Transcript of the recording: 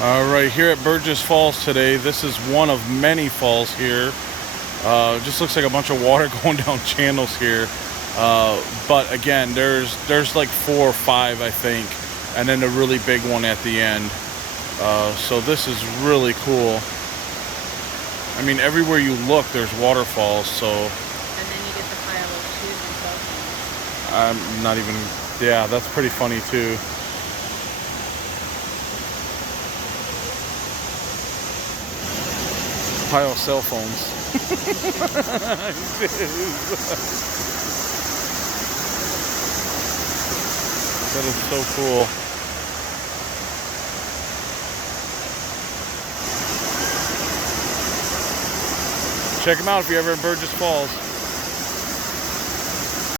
Right here at Burgess Falls today. This is one of many falls here. It just looks like a bunch of water going down channels here. But again, there's like 4 or 5, I think, and then a really big one at the end. So this is really cool. I mean, everywhere you look, there's waterfalls. So. And then you get the pile of shoes and cell phones. I'm not even. Yeah, that's pretty funny too. Pile of cell phones. That is so cool. Check them out if you're ever in Burgess Falls.